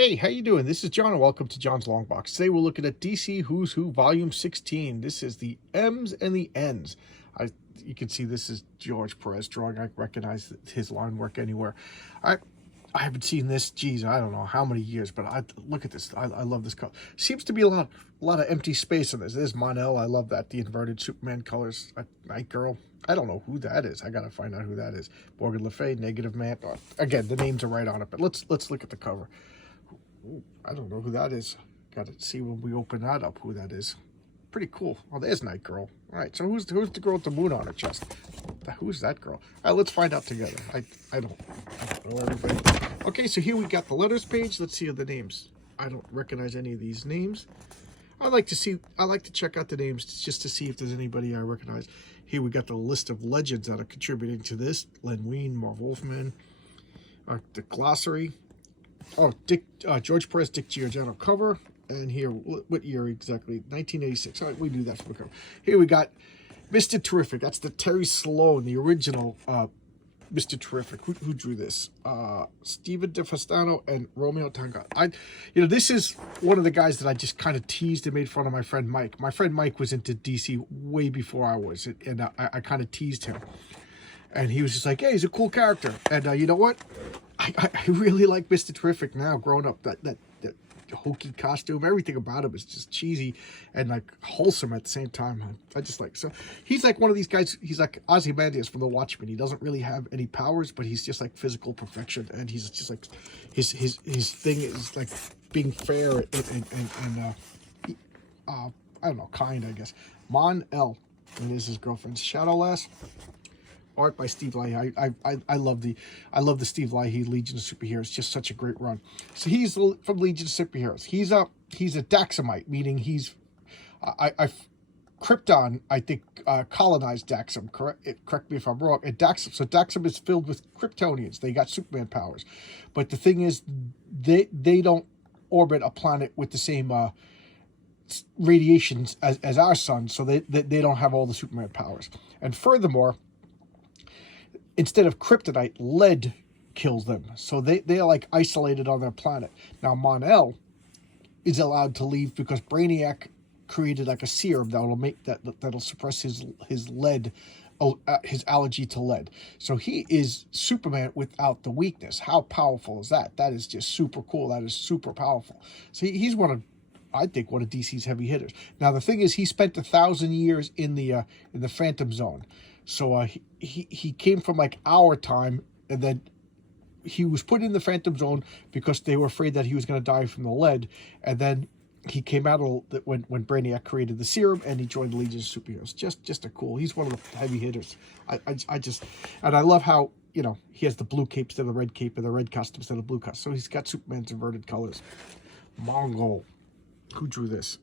Hey, how you doing? This is John, and welcome to John's Long Box. Today we're looking at DC Who's Who Volume 16. This is the M's and the N's. You can see this is George Perez drawing. I recognize his line work anywhere. I haven't seen this, geez, I don't know how many years, but look at this. I love this color. Seems to be a lot of empty space in this. There's Mon-El. I love that. The inverted Superman colors. Night Girl. I don't know who that is. I gotta find out who that is. Morgan Le Fay, Negative Man. Again, the names are right on it, but let's look at the cover. Ooh, I don't know who that is. Got to see when we open that up who that is. Pretty cool. Oh, there's Night Girl. All right, so who's the girl with the moon on her chest? Who's that girl? All right, let's find out together. I don't know everybody. Okay, so here we got the letters page. Let's see the names. I don't recognize any of these names. I like to check out the names just to see if there's anybody I recognize. Here we got the list of legends that are contributing to this. Len Wein, Marv Wolfman, the glossary. Oh, George Perez, Dick Giordano cover. And here, what year exactly? 1986. All right, we do that for the cover. Here we got Mr. Terrific. That's the Terry Sloan, the original Mr. Terrific. Who drew this? Steven DeFastano and Romeo Tanga. This is one of the guys that I just kind of teased and made fun of my friend Mike. My friend Mike was into DC way before I was, and I kind of teased him. And he was just like, hey, he's a cool character. And you know what? I really like Mr. Terrific now, growing up. That hokey costume, everything about him is just cheesy and like wholesome at the same time. I just like, so he's like one of these guys. He's like Ozymandias from The Watchmen. He doesn't really have any powers, but he's just like physical perfection, and he's just like his thing is like being fair and I don't know, kind, I guess. Mon-El, and this is his girlfriend's Shadowlass. Art by Steve Leahy. I love the Steve Leahy Legion of Superheroes. Just such a great run. So he's from Legion of Superheroes. He's a Daxamite, meaning he's Krypton, I think, colonized Daxam. Correct me if I'm wrong. And so Daxam is filled with Kryptonians. They got Superman powers, but the thing is, they don't orbit a planet with the same radiations as our sun, so they don't have all the Superman powers. And furthermore, instead of kryptonite, lead kills them. So they're like isolated on their planet. Now Mon-El is allowed to leave because Brainiac created like a serum that'll suppress his lead, his allergy to lead. So he is Superman without the weakness. How powerful is that? That is just super cool. That is super powerful. So he's I think one of DC's heavy hitters. Now the thing is, he spent 1,000 years in the Phantom Zone. So he came from like our time, and then he was put in the Phantom Zone because they were afraid that he was going to die from the lead. And then he came out when Brainiac created the serum, and he joined the Legion of Superheroes. Just a cool. He's one of the heavy hitters. And I love how, he has the blue cape instead of the red cape, and the red costume instead of the blue costume. So he's got Superman's inverted colors. Mongol. Who drew this?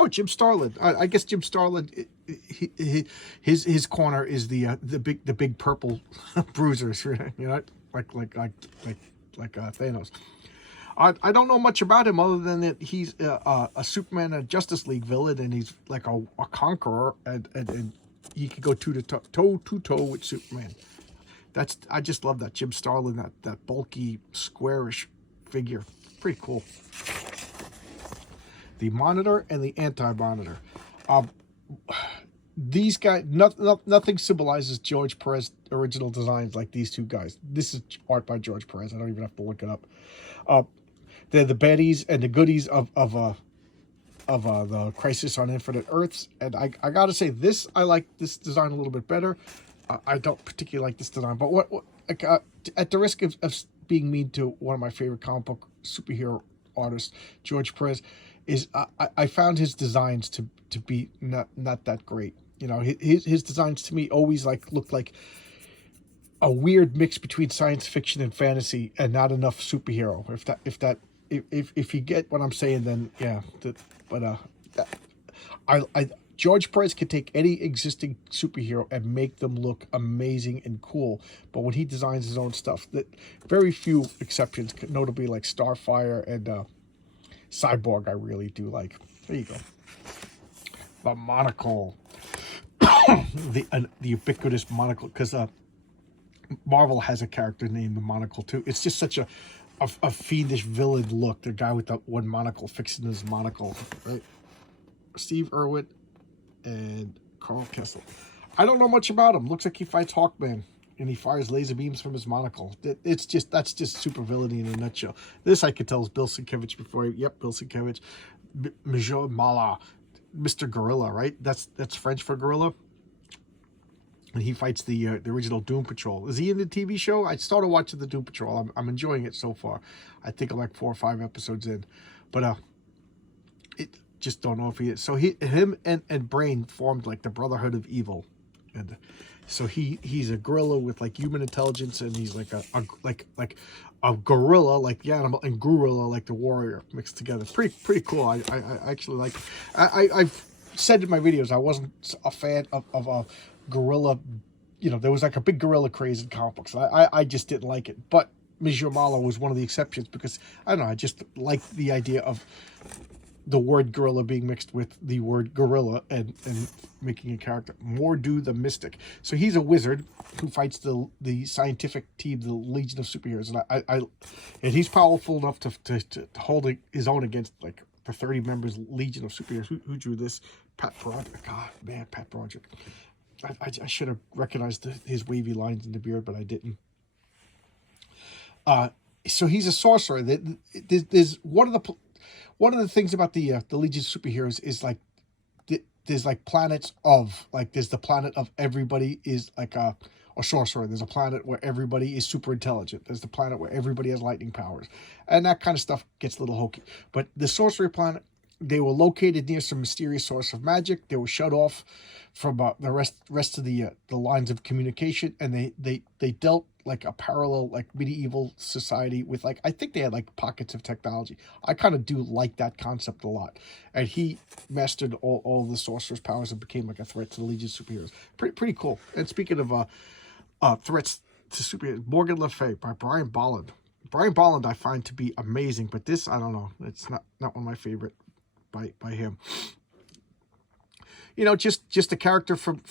Oh, Jim Starlin. I guess Jim Starlin. His corner is the big purple bruisers, like Thanos. I don't know much about him other than that he's a Superman, a Justice League villain, and he's like a conqueror, and he could go toe to toe with Superman. I just love that Jim Starlin, that bulky, squarish figure. Pretty cool. The Monitor and the Anti-Monitor. These guys, nothing symbolizes George Perez original designs like these two guys. This is art by George Perez. I don't even have to look it up. They're the baddies and the goodies of the Crisis on Infinite Earths. And I gotta say, I like this design a little bit better. I don't particularly like this design, but at the risk of being mean to one of my favorite comic book superhero artists, George Perez, is I found his designs to be not that great. His designs to me always looked like a weird mix between science fiction and fantasy, and not enough superhero. If you get what I'm saying, then yeah. George Perez can take any existing superhero and make them look amazing and cool. But when he designs his own stuff, that very few exceptions, notably like Starfire and Cyborg, I really do like. There you go. The monocle. the ubiquitous monocle, because Marvel has a character named the Monocle too. It's just such a a fiendish villain look. The guy with the one monocle, fixing his monocle, right? Steve Irwin and Carl Kessel. I don't know much about him. Looks like he fights Hawkman, and he fires laser beams from his monocle. That's just super villainy in a nutshell. This I could tell is Bill Sienkiewicz before. Yep, Bill Sienkiewicz. Major Mala, Mr. Gorilla, right? That's French for gorilla. And he fights the original Doom Patrol. Is he in the TV show? I started watching the Doom Patrol. I'm enjoying it so far. I think I'm like 4 or 5 episodes in, but it just don't know if he is. So him and Brain formed like the Brotherhood of Evil, and so he's a gorilla with like human intelligence, and he's like a gorilla like the animal, and gorilla like the warrior mixed together. Pretty cool. I actually like. I've said in my videos I wasn't a fan of a gorilla. You know, there was like a big gorilla craze in comic books. I just didn't like it, but Monsieur Marlowe was one of the exceptions because I don't know, I just liked the idea of the word gorilla being mixed with the word gorilla and making a character. Mordu the Mystic. So he's a wizard who fights the scientific team, the Legion of Superheroes, and and he's powerful enough to hold his own against like the 30 members Legion of Superheroes. Who drew this? Pat Broderick. God, man, Pat Broderick. I should have recognized his wavy lines in the beard, but I didn't. So he's a sorcerer. There's one of the things about the Legion of Superheroes is like there's like planets of like there's the planet of everybody is like a sorcerer. There's a planet where everybody is super intelligent. There's the planet where everybody has lightning powers, and that kind of stuff gets a little hokey. But the sorcery planet, they were located near some mysterious source of magic. They were shut off from the rest of the lines of communication, and they dealt like a parallel like medieval society with like I think they had like pockets of technology. I kind of do like that concept a lot, and he mastered all the sorcerer's powers and became like a threat to the Legion of Superheroes. Pretty cool. And speaking of threats to superheroes, Morgan Le Fay by Brian Bolland. Brian Bolland I find to be amazing, but this I don't know. It's not one of my favorite by him. You know, just a character from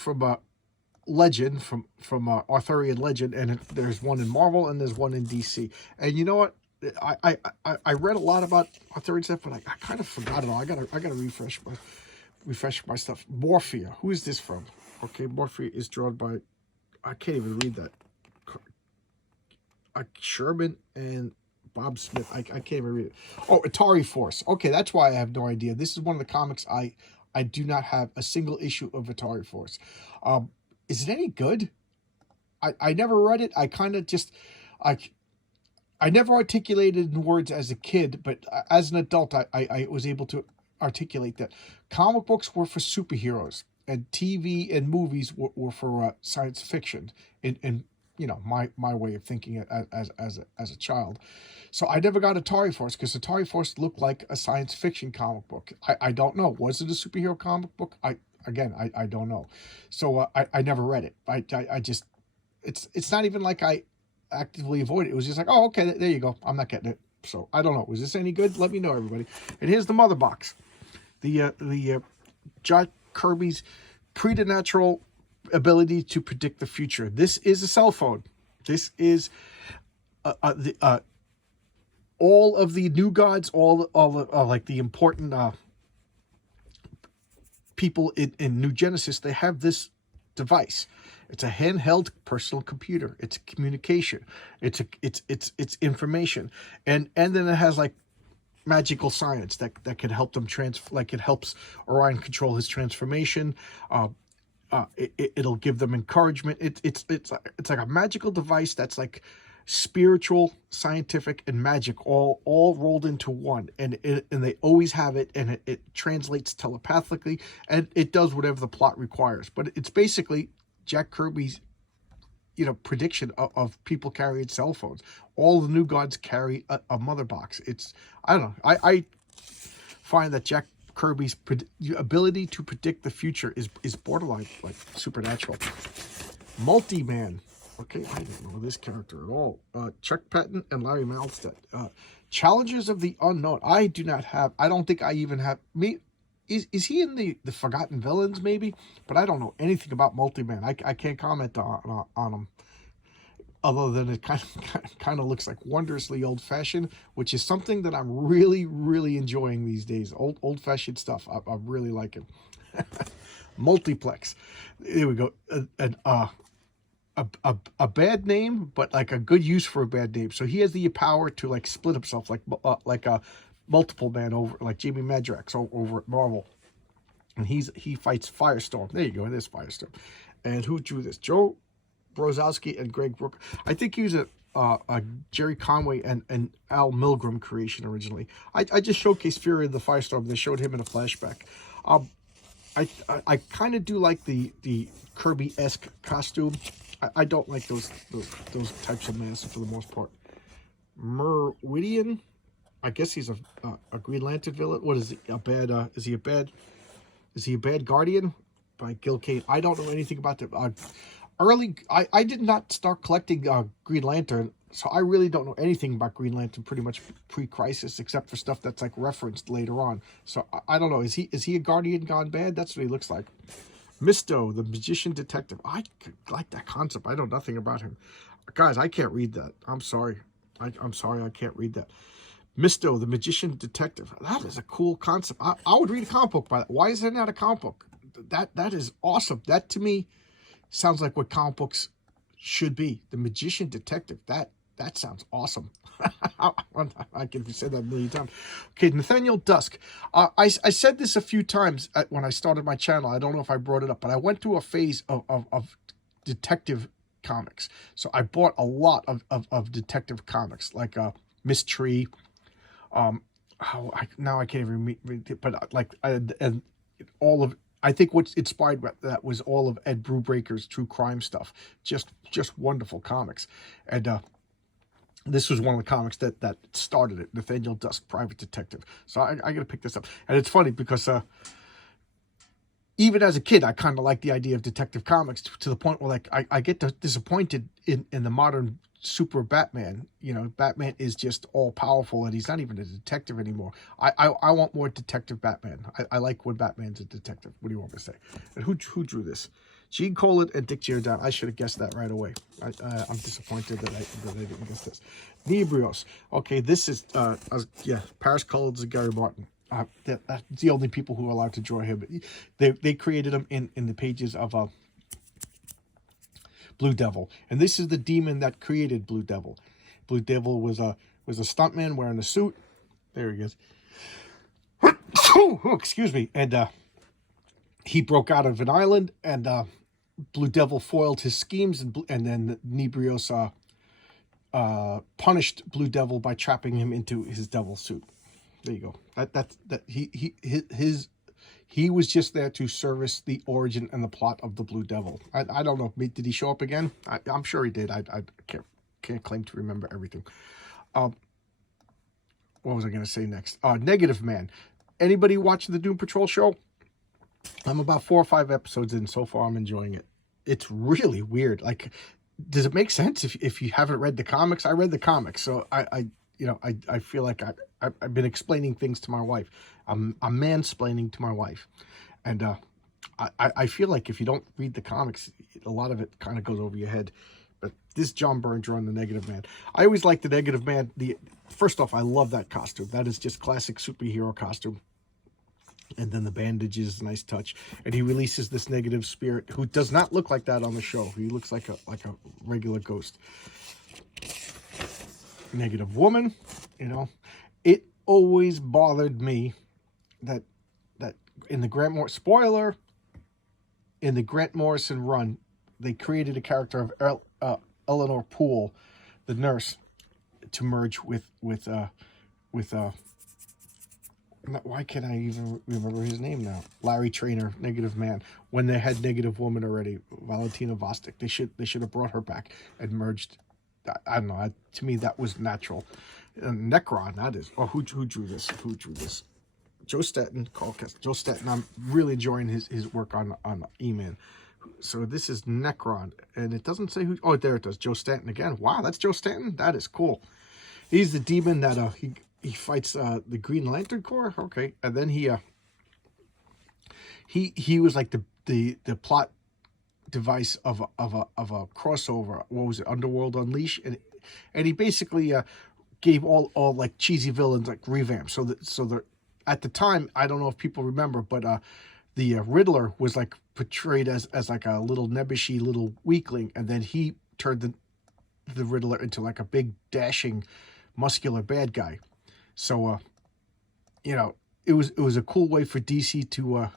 legend, from Arthurian legend, and there's one in Marvel and there's one in DC. And you know what? I read a lot about Arthurian stuff, but I kind of forgot it all. I gotta refresh my stuff. Morphia. Who is this from? Okay, Morphia is drawn by, I can't even read that. Sherman and Bob Smith. I can't even read it. Oh, Atari Force. Okay, that's why I have no idea. This is one of the comics I do not have a single issue of Atari Force. Is it any good? I never read it. I kind of just I never articulated in words as a kid, but as an adult, I was able to articulate that comic books were for superheroes and TV and movies were for science fiction. In you know my way of thinking as a child. So I never got Atari Force because Atari Force looked like a science fiction comic book. I don't know. Was it a superhero comic book? I don't know. So I never read it. I just it's not even like I actively avoid it. It was just like, oh, okay, there you go. I'm not getting it. So I don't know. Was this any good? Let me know, everybody. And here's the mother box. The Jack Kirby's preternatural ability to predict the future. This is a cell phone. This is all of the new gods, all like the important people in New Genesis. They have this device. It's a handheld personal computer. It's communication. It's information, and then it has like magical science that can help them like it helps Orion control his transformation. It'll give them encouragement. It's like a magical device that's like spiritual, scientific, and magic all rolled into one, and they always have it, and it translates telepathically, and it does whatever the plot requires. But it's basically Jack Kirby's prediction of people carrying cell phones. All the new gods carry a mother box. I don't know. I find that Jack Kirby's ability to predict the future is borderline like supernatural. Multi-Man. Okay, I don't know this character at all. Chuck Patton and Larry Malstead. Challengers of the Unknown. I don't think I even have me. Is he in the Forgotten Villains maybe? But I don't know anything about Multi-Man. I can't comment on him. other than it kind of looks like wondrously old-fashioned, which is something that I'm really, really enjoying these days. Old-fashioned stuff. I really like it. Multiplex. There we go. A bad name, but like a good use for a bad name. So he has the power to like split himself like a multiple man over, like Jamie Madrox over at Marvel. And he fights Firestorm. There you go. It is Firestorm. And who drew this? Joe Brozowski and Greg Brook. I think he was a Jerry Conway and Al Milgrom creation originally. I just showcased Fury of the Firestorm. They showed him in a flashback. I kind of do like the Kirby-esque costume. I don't like those types of masks for the most part. Meridian, I guess he's a Green Lantern villain. What is he? Is he a bad Guardian? By Gil Kane. I don't know anything about the I did not start collecting Green Lantern, so I really don't know anything about Green Lantern pretty much pre-Crisis, except for stuff that's like referenced later on. So I don't know. Is he a Guardian gone bad? That's what he looks like. Misto, the Magician Detective. I like that concept. I know nothing about him. Guys, I can't read that. I'm sorry. I'm sorry I can't read that. Misto, the Magician Detective. That is a cool concept. I would read a comic book by that. Why is there not a comic book? That is awesome. That to me sounds like what comic books should be. The Magician Detective. That sounds awesome. I can say that a million times. Okay, Nathaniel Dusk. I said this a few times when I started my channel. I don't know if I brought it up, but I went through a phase of detective comics. So I bought a lot of detective comics, like Miss Tree. Now I can't even read it, but like and all of. I think what's inspired that was all of Ed Brubaker's true crime stuff. Just wonderful comics. And this was one of the comics that started it, Nathaniel Dusk, Private Detective. So I got to pick this up. And it's funny because even as a kid, I kind of like the idea of detective comics to the point where like I get disappointed in the modern super Batman. You know, Batman is just all powerful and he's not even a detective anymore. I want more detective Batman. I like when Batman's a detective. What do you want me to say? And who drew this? Gene Colan and Dick Giordano. I should have guessed that right away. I'm disappointed that I didn't guess this. Nebrios. Okay, this is Paris Cullins and Gary Martin. That's the only people who are allowed to draw him. They created him in the pages of Blue Devil, and this is the demon that created Blue Devil. Blue Devil was a stuntman wearing a suit. There he is. Oh, excuse me. And he broke out of an island, and Blue Devil foiled his schemes, and then Nebrios punished Blue Devil by trapping him into his devil suit. There you go. He was just there to service the origin and the plot of the Blue Devil. I don't know. Did he show up again? I'm sure he did. I can't claim to remember everything. What was I going to say next? Negative Man. Anybody watching the Doom Patrol show? I'm about 4 or 5 episodes in. So far, I'm enjoying it. It's really weird. Like, does it make sense if you haven't read the comics? I read the comics, so I feel like I've been explaining things to my wife. I'm mansplaining to my wife. And I feel like if you don't read the comics, a lot of it kind of goes over your head. But this John Byrne drawing the Negative Man. I always like the Negative Man. First off, I love that costume. That is just classic superhero costume. And then the bandages, nice touch. And he releases this Negative Spirit, who does not look like that on the show. He looks like a regular ghost. Negative Woman, you know. It always bothered me that in the Grant Morrison run, they created a character of Eleanor Poole, the nurse, to merge with why can't I even remember his name now? Larry Trainer, Negative Man. When they had Negative Woman already, Valentina Vostok, they should have brought her back and merged. I don't know. To me, that was natural. Necron, that is. Oh, who drew this? Who drew this? Joe Staton, Joe Staton. I'm really enjoying his work on E-Man. So this is Necron, and it doesn't say who. Oh, there it does. Joe Staton again. Wow, that's Joe Staton. That is cool. He's the demon that he fights the Green Lantern Corps. Okay, and then he was like the plot device of a crossover. What was it, Underworld Unleash? And he basically gave all like cheesy villains like revamps. So that at the time, I don't know if people remember, but the Riddler was like portrayed as like a little nebbishy little weakling, and then he turned the Riddler into like a big dashing muscular bad guy. So you know, it was a cool way for DC to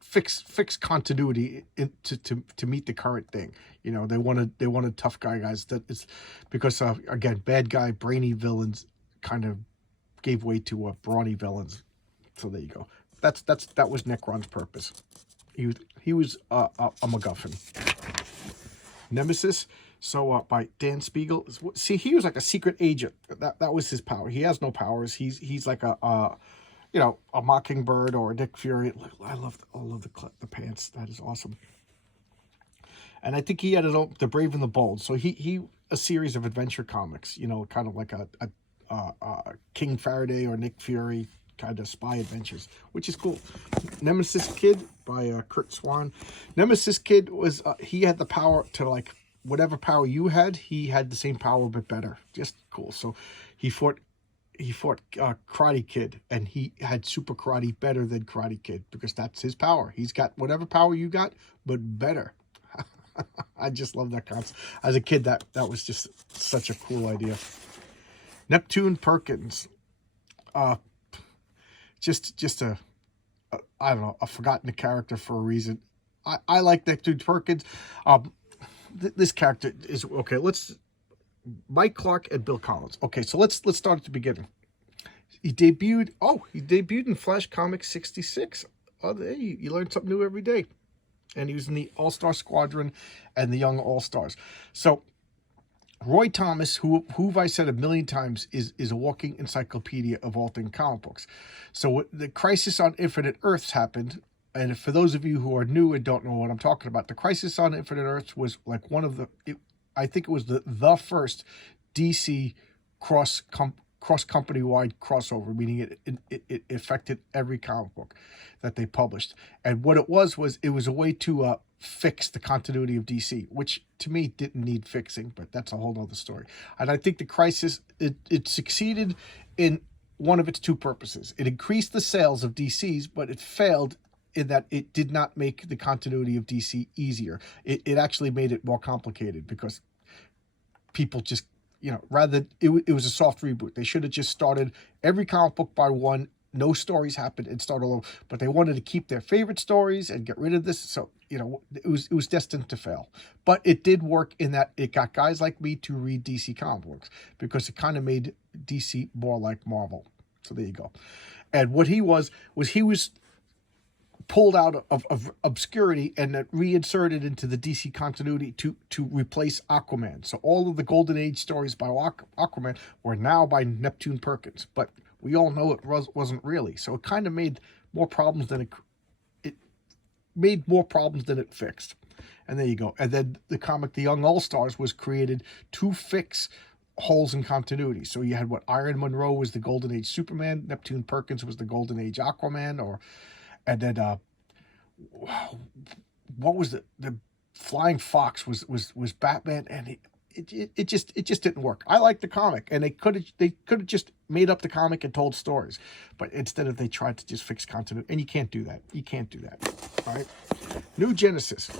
fix continuity to meet the current thing. You know, they wanted tough guys. That is because again, bad guy brainy villains kind of gave way to brawny villains. So there you go. That was Necron's purpose. He was a MacGuffin. Nemesis. So by Dan Spiegel. See, he was like a secret agent. That was his power. He has no powers. He's like a Mockingbird or a Nick Fury. I love the pants. That is awesome. And I think he had the Brave and the Bold. So he a series of adventure comics. You know, kind of like a King Faraday or Nick Fury kind of spy adventures, which is cool. Nemesis Kid by Kurt Swan. Nemesis Kid was he had the power to like whatever power you had, he had the same power but better. Just cool. So he fought Karate Kid, and he had super karate better than Karate Kid because that's his power. He's got whatever power you got, but better. I just love that concept. As a kid, that was just such a cool idea. Neptune Perkins. Just a I don't know, a forgotten character for a reason. I like Neptune Perkins. This character is okay. Mike Clark and Bill Collins. Okay, so let's start at the beginning. He debuted in Flash Comics 66. Oh, there you learn something new every day. And he was in the All-Star Squadron and the Young All-Stars. So Roy Thomas, who I said a million times, is a walking encyclopedia of all things comic books. So the Crisis on Infinite Earths happened, and for those of you who are new and don't know what I'm talking about, the Crisis on Infinite Earths was like one of the, I think it was the first DC cross company wide crossover, meaning it affected every comic book that they published. And what it was it was a way to fix the continuity of DC, which to me didn't need fixing, but that's a whole other story. And I think the Crisis, it succeeded in one of its two purposes. It increased the sales of DC's, but it failed in that it did not make the continuity of DC easier. It actually made it more complicated because people just, rather it was a soft reboot. They should have just started every comic book by one, no stories happened, and start all over. But they wanted to keep their favorite stories and get rid of this. So, it was destined to fail. But it did work in that it got guys like me to read DC comic books because it kind of made DC more like Marvel. So there you go. And what he was pulled out of obscurity and then reinserted into the DC continuity to replace Aquaman. So all of the Golden Age stories by Aquaman were now by Neptune Perkins, but we all know it wasn't really. So it kind of made more problems than it fixed. And there you go. And then the comic The Young All-Stars was created to fix holes in continuity. So you had Iron Monroe was the Golden Age Superman, Neptune Perkins was the Golden Age Aquaman, and then what was the Flying Fox was Batman, and it just didn't work. I like the comic, and they could have just made up the comic and told stories, but instead they tried to just fix continuity, and you can't do that. All right. New Genesis.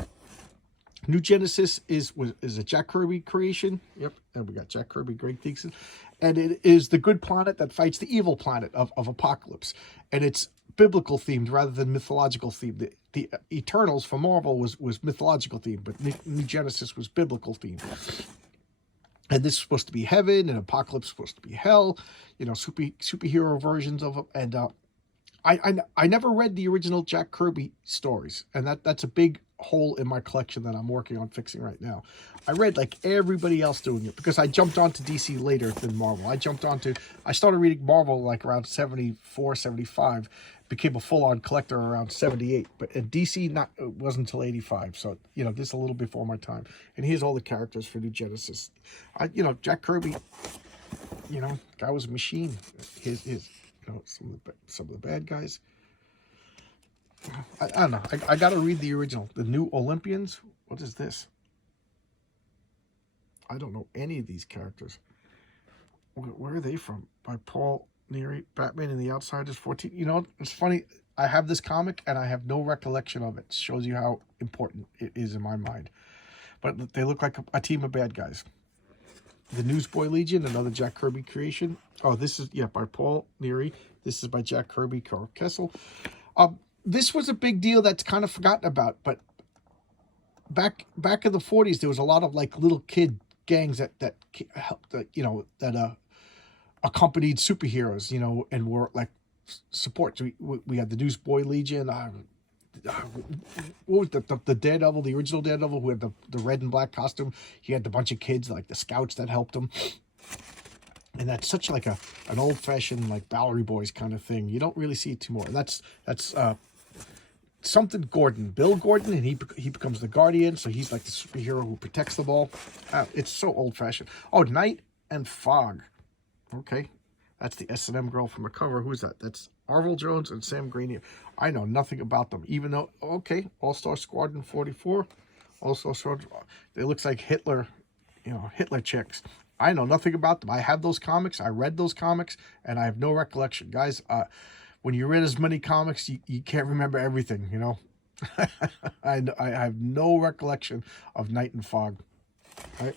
New Genesis is a Jack Kirby creation. Yep, and we got Jack Kirby, Greg Dixon, and it is the good planet that fights the evil planet of Apocalypse, and it's biblical themed rather than mythological themed. The Eternals for Marvel was mythological themed, but New Genesis was biblical themed. And this is supposed to be heaven, and Apocalypse is supposed to be hell. Superhero versions of it, and I never read the original Jack Kirby stories, and that's a big hole in my collection that I'm working on fixing right now. I read like everybody else doing it because I jumped onto DC later than Marvel. I started reading Marvel like around 74, 75, became a full-on collector around 78, but at DC it wasn't until 85. So, this is a little before my time. And here's all the characters for New Genesis. Jack Kirby, guy was a machine. His some of the bad guys. I don't know. I got to read the original. The New Olympians. What is this? I don't know any of these characters. Where are they from? By Paul Neary, Batman and the Outsiders 14. You know, it's funny. I have this comic and I have no recollection of it. It shows you how important it is in my mind. But they look like a team of bad guys. The Newsboy Legion, another Jack Kirby creation. Oh, this is, yeah, by Paul Neary. This is by Jack Kirby, Carl Kessel. This was a big deal that's kind of forgotten about, but back in the 40s, there was a lot of like little kid gangs that helped, you know, that accompanied superheroes, you know, and were like support. We had the Newsboy Legion. What was the Daredevil, the original Daredevil, who had the red and black costume? He had a bunch of kids, like the scouts, that helped him. And that's such like an old-fashioned like Bowery Boys kind of thing. You don't really see it too more. And that's something Gordon, Bill Gordon, and he becomes the Guardian, so he's like the superhero who protects the ball. It's so old-fashioned. Oh, Night and Fog. Okay, that's the S&M girl from the cover. Who's that? That's Arvel Jones and Sam Grenier. I know nothing about them, even though, okay, All-Star Squadron 44. All-Star Squadron, it looks like Hitler, you know, Hitler chicks. I know nothing about them. I have those comics. I read those comics, and I have no recollection. Guys, when you read as many comics, you can't remember everything, you know. I have no recollection of Night and Fog. All right.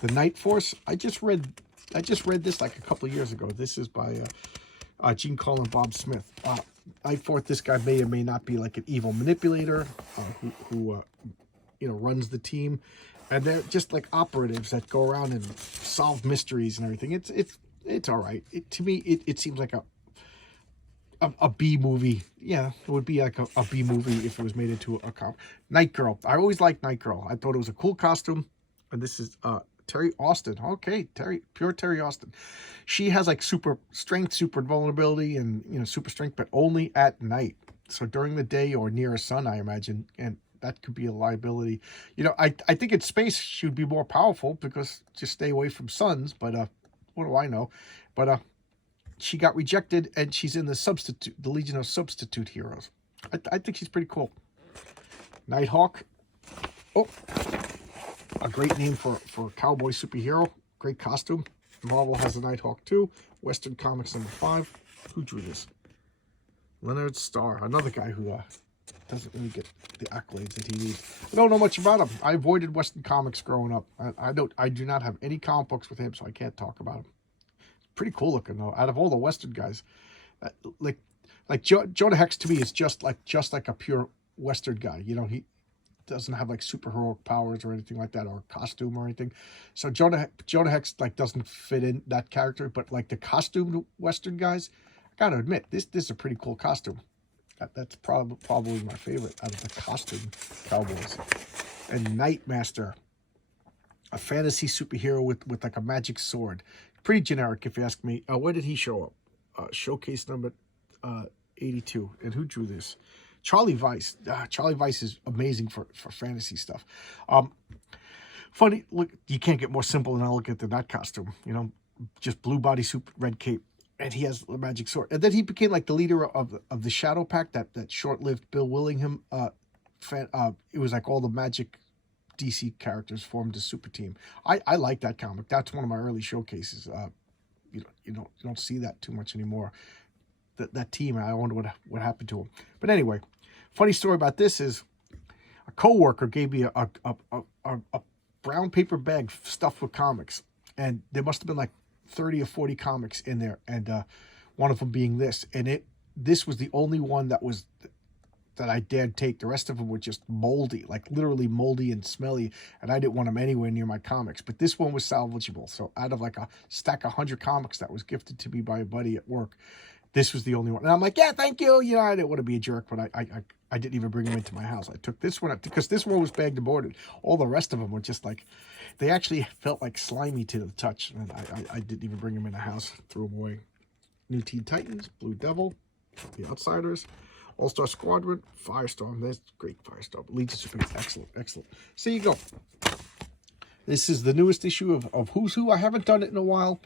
The Night Force, I just read this like a couple of years ago. This is by Gene Colan and Bob Smith. Night Force, this guy may or may not be like an evil manipulator who you know, runs the team. And they're just like operatives that go around and solve mysteries and everything. It's all right. To me, it seems like a B movie. Yeah, it would be like a B movie if it was made into a comp. Night Girl. I always liked Night Girl. I thought it was a cool costume. And this is Terry Austin. Okay, pure Terry Austin. She has like super strength, super vulnerability, and, you know, super strength, but only at night. So during the day or near a sun, I imagine, and that could be a liability. You know, I think in space she would be more powerful because just stay away from suns. But what do I know? But she got rejected, and she's in the Legion of Substitute Heroes. I think she's pretty cool. Nighthawk. Oh, a great name for a cowboy superhero. Great costume. Marvel has a Nighthawk too. Western Comics #5. Who drew this? Leonard Starr, another guy who doesn't really get the accolades that he needs. I don't know much about him. I avoided Western Comics growing up. I do not have any comic books with him, so I can't talk about him. Pretty cool looking though. Out of all the Western guys, like Jonah Hex to me is just like a pure Western guy. You know, he doesn't have like superheroic powers or anything like that, or costume or anything. So Jonah Hex like doesn't fit in that character. But like the costumed Western guys, I gotta admit, this is a pretty cool costume. That's probably my favorite out of the costume cowboys. And Nightmaster, a fantasy superhero with like a magic sword. Pretty generic, if you ask me. Where did he show up? Showcase number 82. And who drew this? Charlie Weiss. Charlie Weiss is amazing for fantasy stuff. Funny, look, you can't get more simple than elegant than that costume. You know, just blue bodysuit, red cape. And he has a magic sword. And then he became like the leader of the Shadow Pack, that short-lived Bill Willingham. It was like all the magic DC characters formed a super team. I like that comic. That's one of my early showcases. You don't see that too much anymore. That team, I wonder what happened to him. But anyway, funny story about this is a coworker gave me a brown paper bag stuffed with comics, and there must have been like 30 or 40 comics in there, and one of them being this, and this was the only one that I dared take. The rest of them were just moldy, like literally moldy and smelly, and I didn't want them anywhere near my comics. But this one was salvageable. So out of like a stack of 100 comics that was gifted to me by a buddy at work, this was the only one. And I'm like, yeah, thank you. You know, I didn't want to be a jerk, but I didn't even bring them into my house. I took this one up because this one was bagged and boarded. All the rest of them were just like, they actually felt like slimy to the touch. And I didn't even bring them in the house. Threw them away. New Teen Titans, Blue Devil, The Outsiders, All-Star Squadron, Firestorm. That's great, Firestorm. Legion Super, excellent. So you go. This is the newest issue of Who's Who. I haven't done it in a while.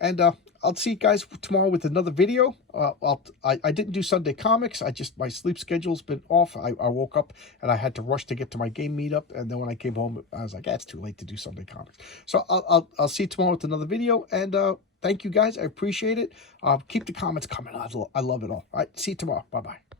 And I'll see you guys tomorrow with another video. I didn't do Sunday comics. My sleep schedule's been off. I woke up and I had to rush to get to my game meetup. And then when I came home, I was like, it's too late to do Sunday comics. So I'll see you tomorrow with another video. And thank you guys. I appreciate it. Keep the comments coming. I love it all. All right. See you tomorrow. Bye-bye.